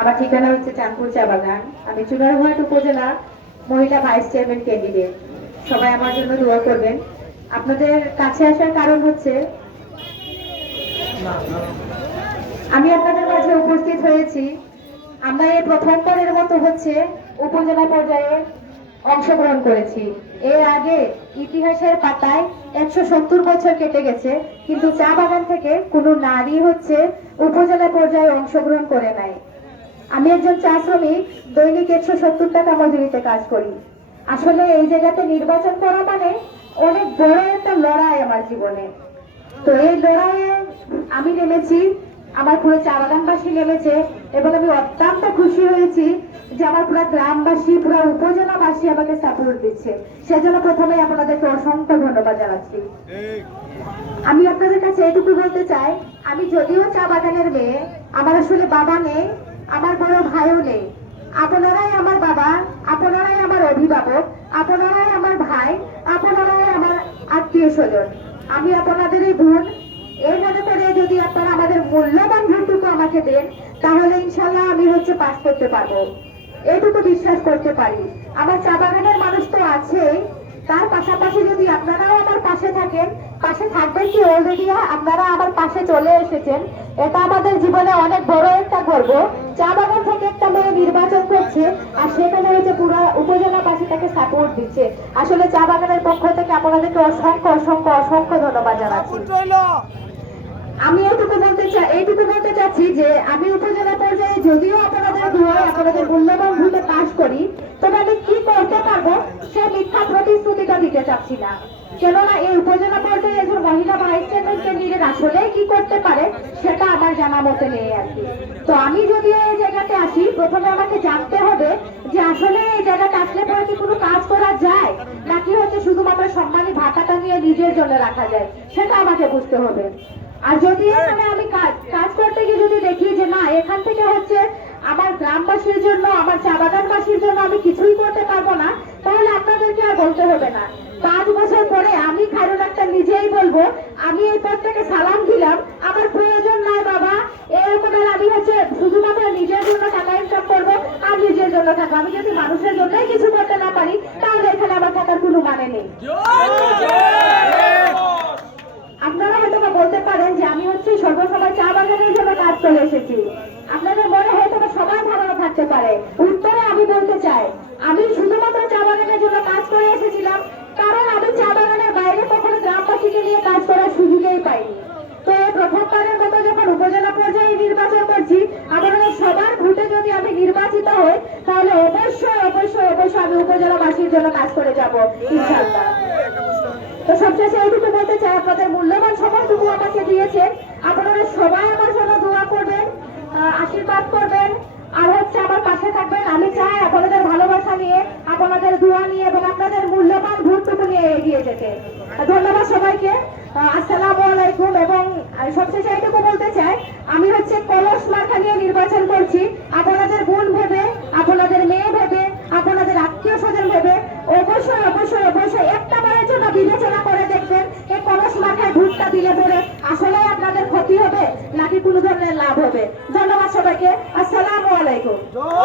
আমার ঠিকানা হচ্ছে চাঁদপুর চা বাগান। আমি চুনারঘাট উপজেলা মহিলা ভাইস চেয়ারম্যান ক্যান্ডিডেট। সবাই আমার জন্য দোয়া করবেন। আপনাদের কাছে আসার কারণ হচ্ছে আমি আপনাদের মাঝে উপস্থিত হয়েছি। আমরা এই প্রথমবারের মতো হচ্ছে উপজেলা পর্যায়ে অংশগ্রহণ করেছি। এর আগে ইতিহাসের পাতায় 170 বছর কেটে গেছে, কিন্তু চা বাগান থেকে কোনো নারী হচ্ছে উপজেলা পর্যায়ে অংশগ্রহণ করে নাই। আমি একজন চা শ্রমিক, দৈনিক 170 টাকা মজুরিতে কাজ করি। আসলে এই জায়গাতে নির্বাচন করা মানে অনেক বড় একটা লড়াই আমার জীবনে। তো এই লড়াইয়ে আমি নেমেছি, আমার পুরো চা বাগানবাসী নেমেছে এবং আমি অত্যন্ত খুশি হয়েছি যে আমার পুরো গ্রামবাসী, পুরো উপজেলাবাসী আমাকে সাপোর্ট দিচ্ছে। সেজন্য প্রথমে আপনাদেরকে অসংখ্য ধন্যবাদ জানাচ্ছি। আমি আপনাদের কাছে এটুকু বলতে চাই, আমি যদিও চা বাগানের মেয়ে, আমার আসলে বাবা নেই, আমার বড় ভাইও নেই। আপনারাই আমার বাবা, আপনারাই আমার অভিভাবক, আপনারাই আমার ভাই, আপনারাই আমার আত্মীয় স্বজন। আমি আপনাদেরই বোন। এই মনে করে যদি আপনারা আমাদের মূল্যবান ভোটটুকু আমাকে দেন, তাহলে ইনশাল্লাহ আমি হচ্ছে পাস করতে পারবো, এইটুকু বিশ্বাস করতে পারি। আমার চা বাগানের মানুষ তো আছেই, তার পাশাপাশি যদি আপনারাও আমার পাশে থাকেন, পাশে থাকবেন কি অলরেডি আপনারা আমার পাশে চলে এসেছেন, এটা আমাদের জীবনে অনেক বড় একটা গর্ব। চা বাগান থেকে একটা মেয়ে নির্বাচন করছে আর সেখানে হচ্ছে পুরো উপজেলাবাসী তাকে সাপোর্ট দিচ্ছে। আসলে চা বাগানের পক্ষ থেকে আপনাদেরকে অসংখ্য অসংখ্য অসংখ্য ধন্যবাদ জানাচ্ছি। আমি এইটুকু বলতে চাচ্ছি যে আমি উপজেলা পর্যায়ে যদিও আপনাদের দোয়ায় আপনাদের মূল্যবান ভোটে পাস করি, তবে আমি কি করতে পারবো সে মিথ্যা প্রতিশ্রুতিটা দিতে চাচ্ছি না। কেননা এই উপজেলা পর্যায়ে একজন মহিলা ভাইস চেয়ারম্যান ক্যান্ডিডেট আসলে কি করতে পারে সেটা আমার জানা মতে নেই আর কি। তো আমি যদি এই জায়গাতে আসি, প্রথমে আমাকে জানতে হবে যে আসলে এই জায়গাতে আসলে পরে কি কোনো কাজ করা যায়, নাকি হচ্ছে শুধুমাত্র সম্মানী ভাতাটা নিয়ে নিজের জন্য রাখা যায়, সেটা আমাকে বুঝতে হবে। আর যদি এখানে আমি কাজ করতে গিয়ে যদি দেখি যে না, এখান থেকে হচ্ছে আমার গ্রামবাসীর জন্য, আমার চা বাগানবাসীর জন্য আমি কিছুই করতে পারবো না, তাহলে আপনাদেরকে আর বলতে হবে না। 5 বছর পরে আমি খায়রুল আক্তার নিজেই বলবো, আমি এই পদ থেকে সালাম দিলাম, আমার প্রয়োজন নাই বাবা এরকম। আমি হচ্ছে শুধুমাত্র নিজের জন্য টাকা ইনকাম করবো আর নিজের জন্য থাকবো। আমি যদি মানুষের জন্যই কিছু করতে না পারি, তাহলে এখানে আমার থাকার কোনো মানে নেই। আপনারা হয়তো বলতে পারেন যে আমি হচ্ছে সর্বসময় চা বাগানের জন্য কাজ করে এসেছি। আপনাদের মনে হয়তো সবাই ধারণা থাকতে পারে। উত্তরে আমি বলতে চাই, আমি শুধুমাত্র চা বাগানের জন্য কাজ করে এসেছিলাম, কারণ আমি চা বাগানের বাইরে কখনো গ্রামবাসীকে নিয়ে কাজ করার সুযোগই পাইনি। তো এই প্রথমবারের মতো যখন উপজেলা পর্যায়ে নির্বাচন করছি, আপনাদের সবার ভোটে যদি আমি নির্বাচিত হই, তাহলে অবশ্যই অবশ্যই অবশ্যই আমি উপজেলাবাসীর জন্য কাজ করে যাব ইনশাআল্লাহ। তো সবশেষে এইটুকু বলতে চাই, আপনাদের মূল্যবান সময়টুকু আমাকে দিয়েছেন, আপনারা সবাই আমার জন্য দোয়া করবেন, আশীর্বাদ করবেন আর হচ্ছে আমার পাশে থাকবেন। আমি চাই আপনাদের ভালোবাসা নিয়ে, আপনাদের দোয়া নিয়ে এবং আপনাদের মূল্যবান ভোটটুকু নিয়ে এগিয়ে যেতে। ধন্যবাদ সবাইকে। আসসালামু আলাইকুম। এবং সবশেষে এইটুকু বলতে চাই, আমি হচ্ছে কলস মার্কা নিয়ে নির্বাচন করছি। আপনাদের বোন ভেবে, আপনাদের মেয়ে ভেবে, আপনাদের আত্মীয় স্বজন ভেবে অবশ্যই অবশ্যই অবশ্যই একটা বারের জন্য বিবেচনা করে দেখবেন এই কলস মার্কায় ভোটটা দিলে পরে আসলে আপনাদের ক্ষতি হবে নাকি কোনো ধরনের লাভ হবে। ধন্যবাদ সবাইকে। আসসালামু আলাইকুম।